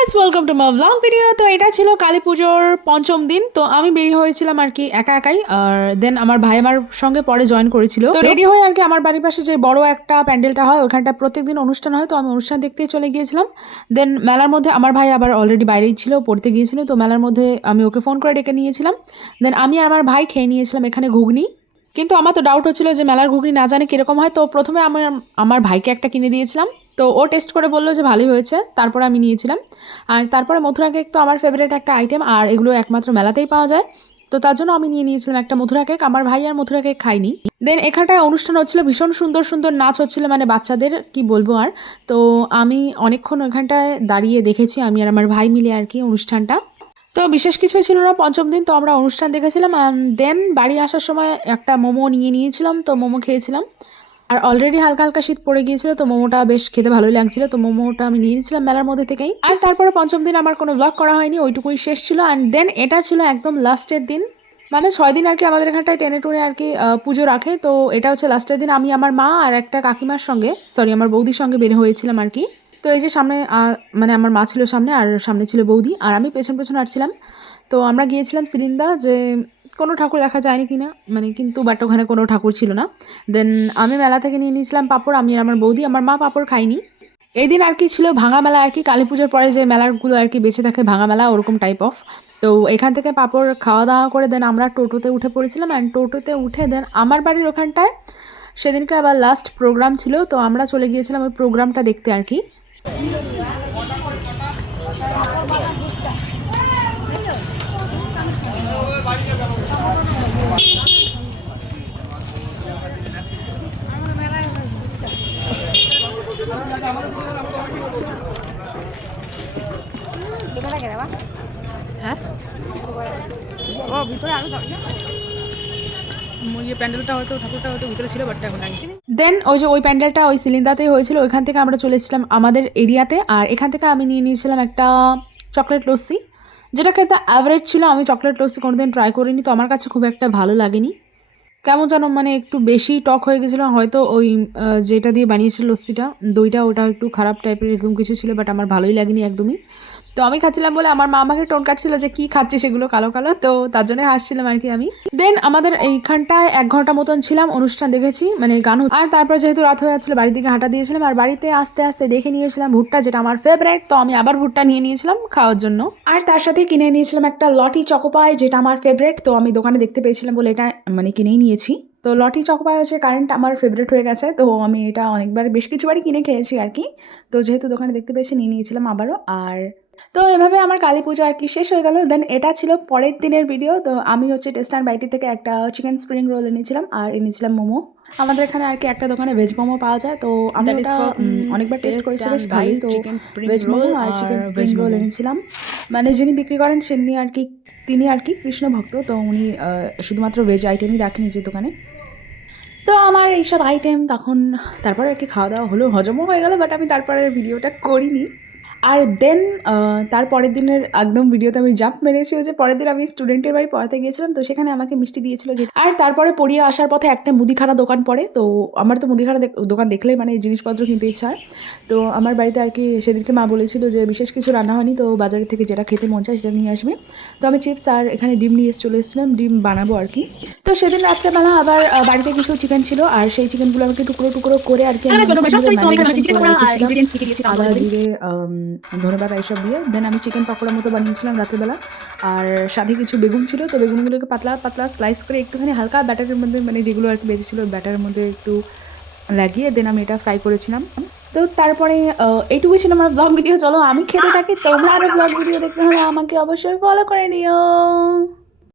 Guys, welcome to my blog video. তো এটা ছিল কালী পুজোর পঞ্চম দিন। তো আমি বেরিয়ে হয়েছিলাম আর কি একা একাই, আর দেন আমার ভাই আমার সঙ্গে পরে জয়েন করেছিল। তো রেডি হয়ে আর কি আমার বাড়ির পাশে যে বড় একটা প্যান্ডেলটা হয় ওখানটা প্রত্যেকদিন অনুষ্ঠান হয়, তো আমি অনুষ্ঠান দেখতেই চলে গিয়েছিলাম। দেন মেলার মধ্যে আমার ভাই আবার অলরেডি বাইরেই ছিল, পড়তে গিয়েছিল। তো মেলার মধ্যে আমি ওকে ফোন করে ডেকে নিয়েছিলাম। দেন আমি আর আমার ভাই খেয়ে নিয়েছিলাম এখানে ঘুগনি। কিন্তু আমার তো ডাউট হচ্ছিল যে মেলার ঘুগনি না জানি কিরকম হয়। তো প্রথমে আমি আমার ভাইকে একটা কিনে দিয়েছিলাম, তো ও টেস্ট করে বললো যে ভালোই হয়েছে, তারপরে আমি নিয়েছিলাম। আর তারপরে মথুরা কেক তো আমার ফেভারিট একটা আইটেম, আর এগুলো একমাত্র মেলাতেই পাওয়া যায়। তো তার জন্য আমি নিয়েছিলাম একটা মথুরা কেক। আমার ভাই আর মথুরা কেক খাইনি। দেন এখানটায় অনুষ্ঠান হচ্ছিল, ভীষণ সুন্দর সুন্দর নাচ হচ্ছিল, মানে বাচ্চাদের কি বলবো আর। তো আমি অনেকক্ষণ ওখানটায় দাঁড়িয়ে দেখেছি, আমি আর আমার ভাই মিলে আর কি অনুষ্ঠানটা। তো বিশেষ কিছুই ছিল না পঞ্চম দিন, তো আমরা অনুষ্ঠান দেখেছিলাম। দেন বাড়ি আসার সময় একটা মোমো নিয়েছিলাম, তো মোমো খেয়েছিলাম। আর অলরেডি হালকা হালকা শীত পড়ে গিয়েছিল, তো মোমোটা বেশ খেতে ভালোই লাগছিল, তো মোমোটা আমি নিয়ে নিয়েছিলাম মেলার মধ্যে থেকেই। আর তারপরে পঞ্চম দিন আমার কোনো ব্লগ করা হয়নি, ওইটুকুই শেষ ছিল। অ্যান্ড দেন এটা ছিল একদম লাস্টের দিন, মানে 6 দিন আর কি আমাদের এখানটায় টেনে টুনে আর কি পুজো রাখে। তো এটা হচ্ছে লাস্টের দিন। আমি আমার মা আর একটা কাকিমার সঙ্গে, সরি আমার বৌদির সঙ্গে বের হয়েছিলাম আর কি। তো এই যে সামনে মানে আমার মা ছিল সামনে, আর সামনে ছিল বৌদি, আর আমি পেছন পেছন হাঁটছিলাম। তো আমরা গিয়েছিলাম সিলিন্দা, যে কোনো ঠাকুর দেখা যায়নি কিনা, মানে কিন্তু বাট ওখানে কোনো ঠাকুর ছিল না। দেন আমি মেলা থেকে নিয়ে নিয়েছিলাম পাঁপড়, আমি আর আমার বৌদি। আমার মা পাঁপড় খাইনি। এই দিন আর কি ছিল ভাঙা মেলা আর কি, কালী পুজোর পরে যে মেলাগুলো আর কি বেঁচে থাকে ভাঙা মেলা ওরকম টাইপ অফ। তো এখান থেকে পাঁপড় খাওয়া দাওয়া করে দেন আমরা টোটোতে উঠে পড়েছিলাম। অ্যান্ড টোটোতে উঠে দেন আমার বাড়ির ওখানটায় সেদিনকে আবার লাস্ট প্রোগ্রাম ছিল, তো আমরা চলে গিয়েছিলাম ওই প্রোগ্রামটা দেখতে আর কি। হ্যাঁ, ও ভিতরে আরো প্যান্ডেলটা হয়তো ঠাকুরটা হয়তো ভিতরে ছিল, বাট এখন নাই। দেন ওই যে ওই প্যান্ডেলটা ওই সিলিন্দাতেই হয়েছিল, ওইখান থেকে আমরা চলে এসেছিলাম আমাদের এরিয়াতে। আর এখান থেকে আমি নিয়ে নিয়েছিলাম একটা চকলেট লস্যি, যেটা খেতে অ্যাভারেজ ছিল। আমি চকলেট লস্যি কোনোদিন ট্রাই করিনি, তো আমার কাছে খুব একটা ভালো লাগেনি। কেমন যেন মানে একটু বেশি টক হয়ে গেছিলো হয়তো, ওই যেটা দিয়ে বানিয়েছিল লস্যিটা, দইটা ওটা একটু খারাপ টাইপের এরকম কিছু ছিল, বাট আমার ভালোই লাগেনি একদমই। তো আমি খাচ্ছিলাম বলে আমার মা আমাকে টোন কাটছিল যে কী খাচ্ছে সেগুলো কালো কালো, তো তার জন্যই হাসছিলাম আর কি আমি। দেন আমাদের এইখানটায় 1 ঘন্টা মতন ছিলাম, অনুষ্ঠান দেখেছি, মানে গান। আর তারপর যেহেতু রাত হয়ে যাচ্ছিলো বাড়ির দিকে হাঁটা দিয়েছিলাম, আর বাড়িতে আস্তে আস্তে দেখে নিয়েছিলাম ভুট্টা, যেটা আমার ফেভারিট। তো আমি আবার ভুট্টা নিয়ে নিয়েছিলাম খাওয়ার জন্য। আর তার সাথে কিনে নিয়েছিলাম একটা লটি চকোপাই, যেটা আমার ফেভারিট। তো আমি দোকানে দেখতে পেয়েছিলাম বলে এটা মানে কিনেই নিয়েছি। তো লটি চকোপাই হচ্ছে কারেন্ট আমার ফেভারিট হয়ে গেছে, তো আমি এটা অনেকবার বেশ কিছুবারই কিনে খেয়েছি আর কি। তো যেহেতু দোকানে দেখতে পেয়েছি নিয়ে নিয়েছিলাম আবারও। আর তো এভাবে আমার কালী পুজো আর কি শেষ হয়ে গেল। দেন এটা ছিল পরের দিনের ভিডিও। তো আমি হচ্ছে টেস্ট অ্যান্ড বাইটি থেকে একটা চিকেন স্প্রিং রোল এনেছিলাম, আর এনেছিলাম মোমো। আমাদের এখানে আর কি একটা দোকানে ভেজ মোমো পাওয়া যায়, তো আমি ওটা অনেকবার টেস্ট করেছি, বেশ ভালোই। তো ভেজ মোমো আর চিকেন স্প্রিং রোল এনেছিলাম। মানে যিনি বিক্রি করেন তিনি আর কি কৃষ্ণ ভক্ত, তো উনি শুধুমাত্র ভেজ আইটেমই রাখেন নিজের দোকানে। তো আমার এইসব আইটেম তখন তারপরে আর কি খাওয়া দাওয়া হলো, হজমও হয়ে গেল, বাট আমি তারপরে ভিডিওটা করিনি। আর দেন তারপরের দিনের একদম ভিডিওতে আমি জাম্প মেরেছি, যে পরের দিন আমি স্টুডেন্টের বাড়ি পড়াতে গিয়েছিলাম, তো সেখানে আমাকে মিষ্টি দিয়েছিল। আর তারপরে পড়িয়ে আসার পথে একটা মুদিখানা দোকান পড়ে, তো আমার তো মুদিখানা দোকান দেখলেই মানে জিনিসপত্র কিনতে ইচ্ছা হয়। তো আমার বাড়িতে আর কি সেদিনকে মা বলেছিল যে বিশেষ কিছু রান্না হয়নি, তো বাজারের থেকে যেটা খেতে মন চায় সেটা নিয়ে আসবে। তো আমি চিপস আর এখানে ডিম নিয়ে চলে এসেছিলাম, ডিম বানাবো আর কি। তো সেদিন রাত্রেবেলা আবার বাড়িতে কিছু চিকেন ছিল, আর সেই চিকেনগুলো আমাকে টুকরো টুকরো করে আর কি আদা জিরে ধনেপাতা এইসব দিয়ে দেন আমি চিকেন পকোড়ার মতো বানিয়েছিলাম রাত্রেবেলা। আর সাথে কিছু বেগুন ছিল, তো বেগুনগুলোকে পাতলা পাতলা স্লাইস করে একটুখানি হালকা ব্যাটারের মধ্যে, মানে যেগুলো আর কি বেঁচেছিল ব্যাটারের মধ্যে একটু লাগিয়ে দেন আমি এটা ফ্রাই করেছিলাম। তো তারপরে এইটুকুই ছিল আমার ব্লগ ভিডিও। চলো আমি খেতে থাকি, তোমরা আরও ব্লগ ভিডিও দেখতে হলে আমাকে অবশ্যই ফলো করে দিও।